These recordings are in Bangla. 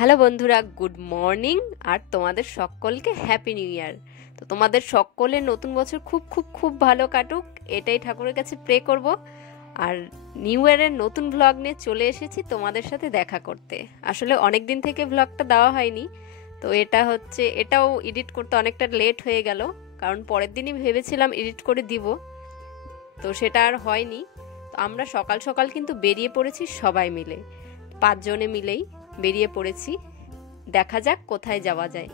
হ্যালো বন্ধুরা, গুড মর্নিং। আর তোমাদের সকলকে হ্যাপি নিউ ইয়ার। তো তোমাদের সকলের নতুন বছর খুব খুব খুব ভালো কাটুক, এটাই ঠাকুরের কাছে প্রে করব। আর নিউ ইয়ারের নতুন ভ্লগ নিয়ে চলে এসেছি তোমাদের সাথে দেখা করতে। আসলে অনেক দিন থেকে ভ্লগটা দেওয়া হয়নি, তো এটাও এডিট করতে অনেকটা লেট হয়ে গেল, কারণ পরের দিনই ভেবেছিলাম এডিট করে দিব, তো সেটা আর হয়নি। তো আমরা সকাল সকাল কিন্তু বেরিয়ে পড়েছি সবাই মিলে, 5 জনে মিলেই বেরিয়ে পড়েছি। দেখা যাক কোথায় যাওয়া যায়।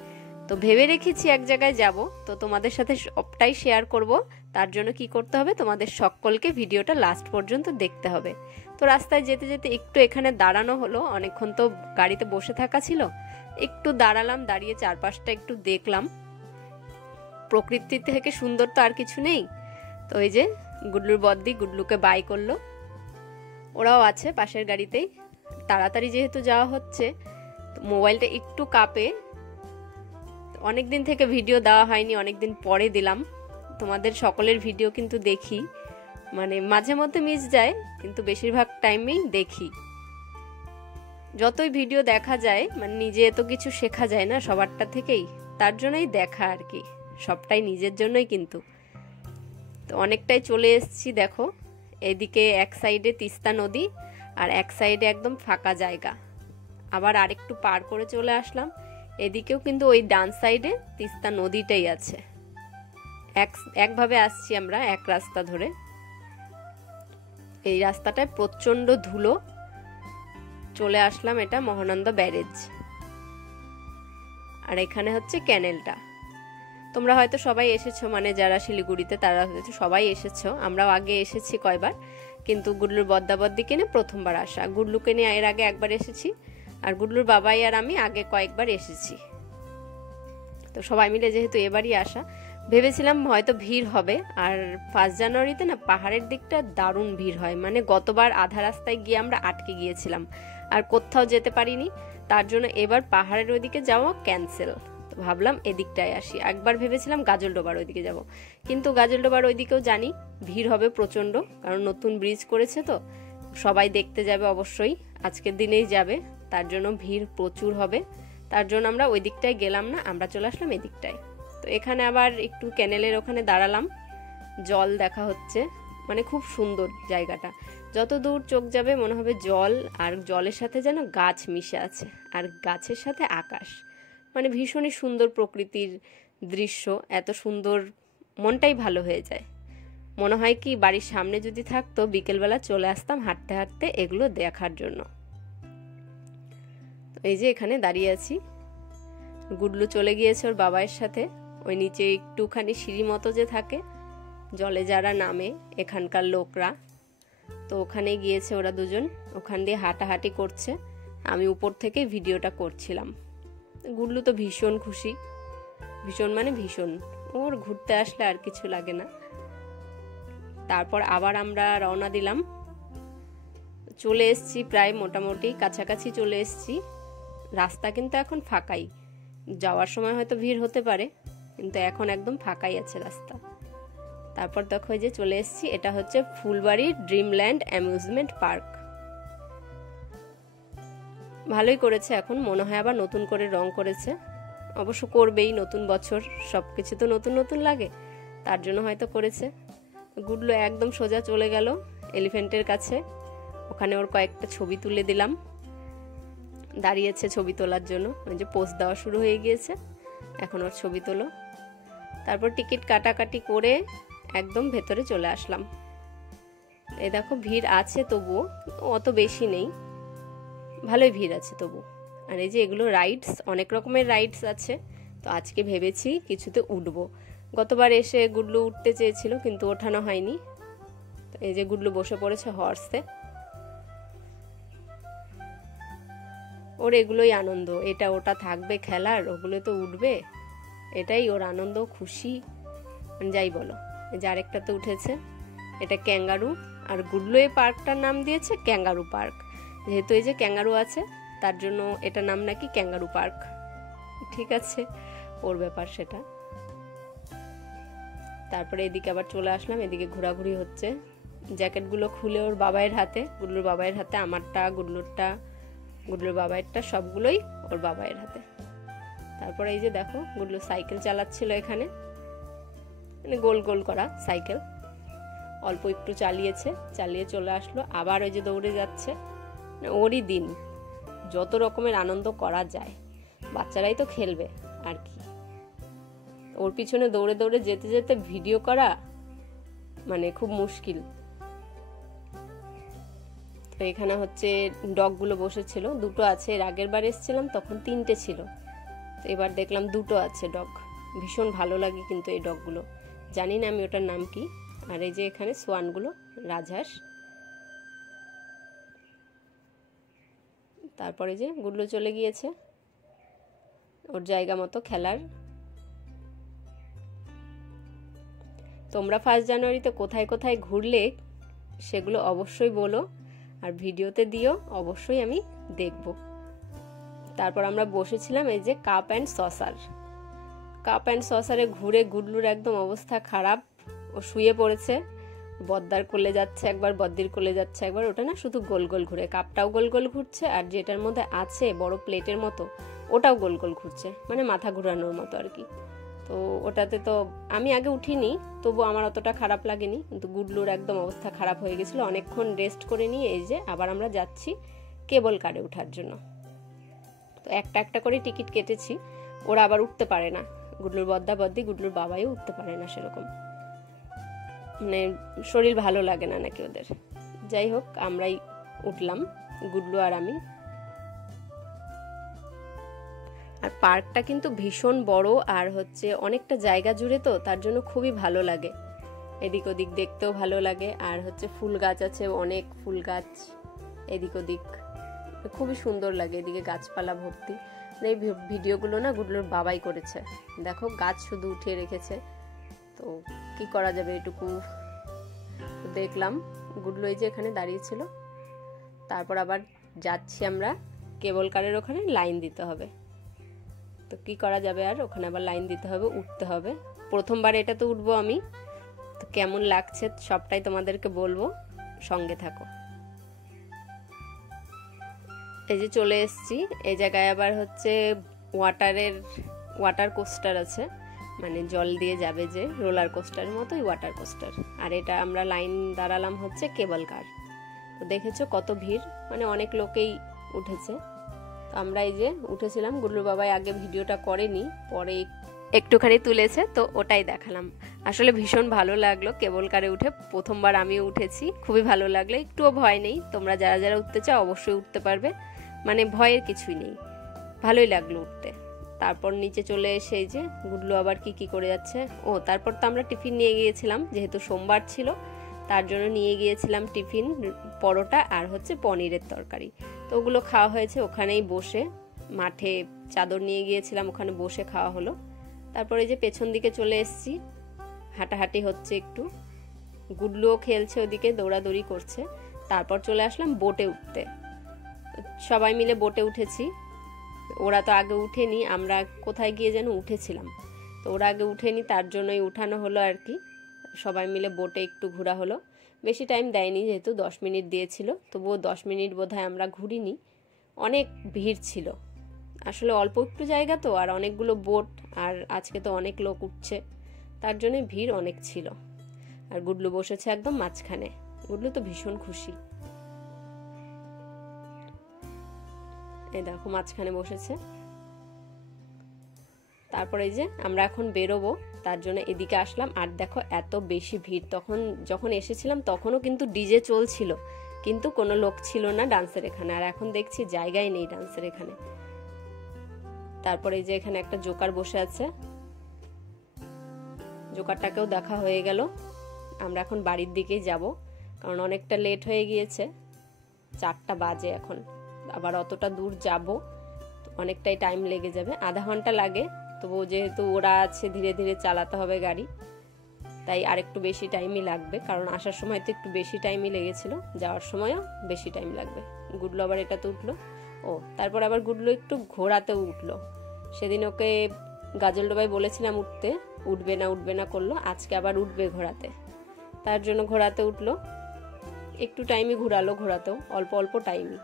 তো ভেবে রেখেছি এক জায়গায় যাব, তো তোমাদের সাথে সবটাই শেয়ার করব। তার জন্য কি করতে হবে, তোমাদের সকলকে ভিডিওটা লাস্ট পর্যন্ত দেখতে হবে। তো রাস্তায় যেতে যেতে একটু এখানে দাঁড়ানো হলো, অনেকক্ষণ তো গাড়িতে বসে থাকা ছিল, একটু দাঁড়ালাম, দাঁড়িয়ে চারপাশটা একটু দেখলাম। প্রকৃতি থেকে সুন্দর তো আর কিছু নেই। তো এই যে গুডলুর বদ্দি গুডলুকে বাই করলো, ওরাও আছে পাশের গাড়িতেই। তাড়াতাড়ি যেহেতু যাওয়া হচ্ছে, মোবাইলটা একটু কাঁপে। অনেক দিন থেকে ভিডিও দেওয়া হয়নি, অনেক দিন পরে দিলাম। তোমাদের সকলের ভিডিও কিন্তু দেখি, মানে মাঝে মধ্যে মিস যায়, কিন্তু বেশিরভাগ টাইমেই দেখি। যতই ভিডিও দেখা যায়, মানে নিজে এত কিছু শেখা যায় না সবারটা থেকেই, তার জন্যই দেখা আর কি, সবটাই নিজের জন্যই। কিন্তু তো অনেকটাই চলে এসেছি, দেখো এদিকে এক সাইডে তিস্তা নদী আর এক সাইডে একদম ফাঁকা জায়গা। আবার আরেকটু পার করে চলে আসলাম, এদিকেও কিন্তু ওই ডান সাইডে তিস্তা নদীটাই আছে। একভাবে আসছি আমরা, এক রাস্তা ধরে। এই রাস্তাটায় প্রচন্ড ধুলো। চলে আসলাম, এটা মহানন্দা ব্যারেজ, আর এখানে হচ্ছে ক্যানেলটা। তোমরা হয়তো সবাই এসেছো, মানে যারা শিলিগুড়িতে তারা হয়তো সবাই এসেছো। আমরাও আগে এসেছি কয়বার, কিন্তু গুডলুর বদ্দাবদ্দিকে নিয়ে প্রথমবার আসা। গুডলুকে নিয়ে এর আগে একবার এসেছি, আর গুডলুর বাবাই আর আমি আগে কয়েকবার এসেছি। তো সবাই মিলে যেহেতু এবারই আসা, ভেবেছিলাম হয়তো ভিড় হবে। আর 1 জানুয়ারিতে না পাহাড়ের দিকটা দারুণ ভিড় হয়, মানে গতবার আধা রাস্তায় গিয়ে আমরা আটকে গিয়েছিলাম আর কোথাও যেতে পারিনি। তার জন্য এবার পাহাড়ের ওইদিকে যাওয়া ক্যান্সেল। তো ভাবলাম এদিকটায় আসি। একবার ভেবেছিলাম গাজলডোবার ওইদিকে যাব, কিন্তু গাজলডোবার ওইদিকেও জানি ভিড় হবে প্রচণ্ড, কারণ নতুন ব্রিজ করেছে, তো সবাই দেখতে যাবে অবশ্যই, আজকের দিনেই যাবে, তার জন্য ভিড় প্রচুর হবে। তার জন্য আমরা ওই দিকটায় গেলাম না, আমরা চলে আসলাম এদিকটায়। তো এখানে আবার একটু ক্যানেলের ওখানে দাঁড়ালাম, জল দেখা হচ্ছে, মানে খুব সুন্দর জায়গাটা। যত দূর চোখ যাবে মনে হবে জল, আর জলের সাথে যেন গাছ মিশে আছে, আর গাছের সাথে আকাশ, মানে ভীষণই সুন্দর প্রকৃতির দৃশ্য। এত সুন্দর, মনটাই ভালো হয়ে যায়। মনে হয় কি বাড়ির সামনে যদি থাকতো, বিকেলবেলা চলে আসতাম হাঁটতে হাঁটতে এগুলো দেখার জন্য। এই যে এখানে দাঁড়িয়ে আছি, গুডলু চলে গিয়েছে ওর বাবাইয়ের সাথে। ওই নিচে একটুখানি সিঁড়ি মতো যে থাকে, জলে যারা নামে এখানকার লোকরা, তো ওখানে গিয়েছে ওরা দুজন, ওখান দিয়ে হাঁটাহাঁটি করছে। আমি উপর থেকে ভিডিওটা করছিলাম। গুডলু তো ভীষণ খুশি, ভীষণ মানে ভীষণ, ওর ঘুরতে আসলে আর কিছু লাগে না। তারপর আবার আমরা রওনা দিলাম, চলে এসছি প্রায় মোটামুটি কাছাকাছি চলে এসছি। রাস্তা কিন্তু এখন ফাঁকাই, যাওয়ার সময় হয়তো ভিড় হতে পারে, কিন্তু এখন একদম ফাঁকাই আছে রাস্তা। তারপর দেখো যে চলে এসছি, এটা হচ্ছে ফুলবাড়ি ড্রিমল্যান্ড অ্যামিউজমেন্ট পার্ক। ভালোই করেছে, এখন মনে হয় আবার নতুন করে রং করেছে। অবশ্য করবেই, নতুন বছর সবকিছু তো নতুন নতুন লাগে, তার জন্য হয়তো করেছে। গুডলু একদম সোজা চলে গেল এলিফ্যান্টের কাছে, ওখানে ওর কয়েকটা ছবি তুলে দিলাম। দাঁড়িয়েছে ছবি তোলার জন্য, ওই যে পোজ দেওয়া শুরু হয়ে গিয়েছে, এখন ওর ছবি তোলো। তারপর টিকিট কাটাকাটি করে একদম ভেতরে চলে আসলাম। এই দেখো ভিড় আছে, তবুও অত বেশি নেই, ভালোই ভিড় আছে তবু। আর এই যে এগুলো রাইডস, অনেক রকমের রাইডস আছে। তো আজকে ভেবেছি কিছুতে উঠবো। গতবার এসে গুডলু উঠতে চেয়েছিল, কিন্তু ওঠানো হয়নি। তো এই যে গুডলু বসে পড়েছে হর্সে, ওর এগুলোই আনন্দ, এটা ওটা থাকবে খেলার, ওগুলো তো উঠবে, এটাই ওর আনন্দ খুশি, যাই বলো। এই যে আরেকটাতে উঠেছে, এটা ক্যাঙ্গারু। আর গুডলু এই পার্কটার নাম দিয়েছে ক্যাঙ্গারু পার্ক, যেহেতু এই যে ক্যাঙ্গারু আছে তার জন্য এটা নাম নাকি ক্যাঙ্গারু পার্ক। ঠিক আছে, ওর ব্যাপার সেটা। তারপরে এদিকে আবার চলে আসলাম, এদিকে ঘোরাঘুরি হচ্ছে। জ্যাকেটগুলো খুলে ওর বাবাইয়ের হাতে, গুডলুর বাবাইয়ের হাতে, আমারটা গুডলুরটা গুডলুর বাবাইয়েরটা সবগুলোই ওর বাবাইয়ের হাতে। তারপরে এই যে দেখো গুডলু সাইকেল চালাচ্ছিল এখানে, মানে গোল গোল করা সাইকেল, অল্প একটু চালিয়েছে, চালিয়ে চলে আসলো, আবার ওই যে দৌড়ে যাচ্ছে। ওরই দিন, যত রকমের আনন্দ করা যায়, বাচ্চারাই তো খেলবে আর কি। ওর পিছনে দৌড়ে দৌড়ে যেতে যেতে ভিডিও করা মানে খুব মুশকিল। তো এখানে হচ্ছে ডগগুলো বসেছিল, দুটো আছে, এর আগের বার এসেছিলাম তখন 3টে ছিল, তো এবার দেখলাম 2টো আছে ডগ। ভীষণ ভালো লাগে কিন্তু এই ডগগুলো, জানি না আমি ওটার নাম কি। আর এই যে এখানে সোয়ানগুলো, রাজহাঁস। তারপরে যে গুডলু চলে গিয়েছে ওর জায়গা মতো খেলার। তোমরা 1 জানুয়ারিতে কোথায় কোথায় ঘুরলে সেগুলো অবশ্যই বলো, আর ভিডিওতে দিও, অবশ্যই আমি দেখব। তারপর আমরা বসেছিলাম এই যে cup and saucer. Cup and সসারে ঘুরে গুডলুর একদম অবস্থা খারাপ, ও শুয়ে পড়েছে, বদ্দার কোলে যাচ্ছে একবার, বদ্দির কোলে যাচ্ছে একবার। ওটা না শুধু গোল গোল ঘুরে, কাপটাও গোল গোল ঘুরছে, আর যেটার মধ্যে আছে বড় প্লেটের মতো ওটাও গোল গোল ঘুরছে, মানে মাথা ঘুরানোর মতো আর কি। তো ওটাতে তো আমি আগে উঠিনি, তবু আমার অতটা খারাপ লাগেনি, কিন্তু গুডলুর একদম অবস্থা খারাপ হয়ে গেছিলো। অনেকক্ষণ রেস্ট করে নিয়ে এই যে আবার আমরা যাচ্ছি কেবল কারে ওঠার জন্য। তো একটা একটা করে টিকিট কেটেছি, ওরা আবার উঠতে পারে না, গুডলুর বদ্দা বদ্দি, গুডলুর বাবাইও উঠতে পারে না সেরকম, মানে শরীর ভালো লাগে না নাকি ওদের। যাই হোক আমরাই উঠলাম, গুডলু আর আমি। আর পার্কটা কিন্তু ভীষণ বড়, আর হচ্ছে অনেকটা জায়গা জুড়ে, তো তার জন্য খুবই ভালো লাগে, এদিক ওদিক দেখতেও ভালো লাগে। আর হচ্ছে ফুল গাছ আছে, অনেক ফুল গাছ এদিক ওদিক, খুবই সুন্দর লাগে, এদিকে গাছপালা ভর্তি। এই ভিডিওগুলো না গুডলুর বাবাই করেছে, দেখো গাছ শুধু উঠিয়ে রেখেছে, তো কি করা যাবে এটুকু দেখলাম। গুডলু এই যে এখানে দাঁড়িয়েছিল। তারপর আবার যাচ্ছি আমরা কেবল কারের ওখানে, লাইন দিতে হবে, তো কি করা যাবে আর, ওখানে আবার লাইন দিতে হবে, উঠতে হবে। প্রথমবার এটা তো উঠবো আমি, তো কেমন লাগছে সবটাই তোমাদেরকে বলবো, সঙ্গে থাকো। এই যে চলে এসেছি, এই জায়গায় আবার হচ্ছে ওয়াটার কোস্টার আছে, মানে জল দিয়ে যাবে যে রোলার কোস্টারের মতোই ওয়াটার কোস্টার। আর এটা আমরা লাইন দাঁড়ালাম হচ্ছে কেবল কার। তো দেখেছো কত ভিড়, মানে অনেক লোকেই উঠেছে। তো আমরা এই যে উঠেছিলাম, গুডলুর বাবাই আগে ভিডিওটা করেনি, পরে একটুখানি তুলেছে, তো ওটাই দেখালাম। আসলে ভীষণ ভালো লাগলো কেবল কারে উঠে, প্রথমবার আমিও উঠেছি, খুবই ভালো লাগলো, একটুও ভয় নেই। তোমরা যারা যারা উঠতে চাও অবশ্যই উঠতে পারবে, মানে ভয়ের কিছুই নেই, ভালোই লাগলো উঠতে। তারপর নিচে চলে এসে এই যে গুডলু আবার কি করে যাচ্ছে। ও তারপর তো আমরা টিফিন নিয়ে গিয়েছিলাম, যেহেতু সোমবার ছিল তার জন্য নিয়ে গিয়েছিলাম টিফিন, পরোটা আর হচ্ছে পনিরের তরকারি। তো ওগুলো খাওয়া হয়েছে ওখানেই বসে, মাঠে চাদর নিয়ে গিয়েছিলাম, ওখানে বসে খাওয়া হলো। তারপরে যে পেছন দিকে চলে এসেছি, হাঁটাহাঁটি হচ্ছে একটু, গুডলুও খেলছে ওদিকে, দৌড়াদৌড়ি করছে। তারপর চলে আসলাম বোটে উঠতে, সবাই মিলে বোটে উঠেছি। ওরা তো আগে উঠেনি, আমরা কোথায় গিয়ে যেন উঠেছিলাম, তো ওরা আগে উঠেনি, তার জন্যই উঠানো হলো আর কি। সবাই মিলে বোটে একটু ঘোরা হলো, বেশি টাইম দেয়নি, যেহেতু 10 মিনিট দিয়েছিল, তবুও 10 মিনিট বোধহয় আমরা ঘুরিনি, অনেক ভিড় ছিল। আসলে অল্প একটু জায়গা তো, আর অনেকগুলো বোট, আর আজকে তো অনেক লোক উঠছে, তার জন্য ভিড় অনেক ছিল। আর গুডলু বসেছে একদম মাঝখানে, গুডলু তো ভীষণ খুশি, এই দেখো মাঝখানে বসেছে। তারপরে এই যে আমরা এখন বেরোবো, তার জন্য এদিকে আসলাম। আর দেখো এত বেশি ভিড়, যখন এসেছিলাম তখনও কিন্তু ডিজে চলছিল, কিন্তু কোনো লোক ছিল না ডান্সের এখানে। আর এখন দেখছি জায়গাই নেই ডান্সের এখানে। তারপরে এই যে এখানে একটা জোকার বসে আছে, জোকারটাকেও দেখা হয়ে গেল। আমরা এখন বাড়ির দিকেই যাব, কারণ অনেকটা লেট হয়ে গিয়েছে, 4টা বাজে এখন, আবার অতটা দূর যাব, অনেকটাই টাইম লেগে যাবে, আধা ঘন্টা লাগে। তবু যেহেতু ওরা আছে, ধীরে ধীরে চালাতে হবে গাড়ি, তাই আর একটু বেশি টাইমই লাগবে, কারণ আসার সময় তো একটু বেশি টাইমই লেগেছিল, যাওয়ার সময়ও বেশি টাইম লাগবে। গুডলু আবার এটাতে উঠলো। ও তারপর আবার গুডলু একটু ঘোড়াতেও উঠলো। সেদিন ওকে গাজলডোবায় বলেছিলাম উঠতে, উঠবে না করলো, আজকে আবার উঠবে ঘোড়াতে, তার জন্য ঘোড়াতে উঠলো। একটু টাইমই ঘুরালো ঘোড়াতেও, অল্প অল্প টাইমই।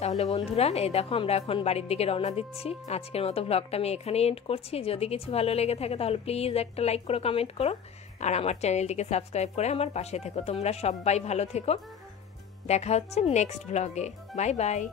তাহলে বন্ধুরা, এই দেখো আমরা এখন বাড়ির দিকে রওনা দিচ্ছি। আজকের মতো ভ্লগটা আমি এখানেই এন্ড করছি। যদি কিছু ভালো লেগে থাকে তাহলে প্লিজ একটা লাইক করো, কমেন্ট করো, আর আমার চ্যানেলটিকে সাবস্ক্রাইব করে আমার পাশে থেকো। তোমরা সবাই ভালো থেকো। দেখা হচ্ছে নেক্সট ভ্লগে। Bye bye.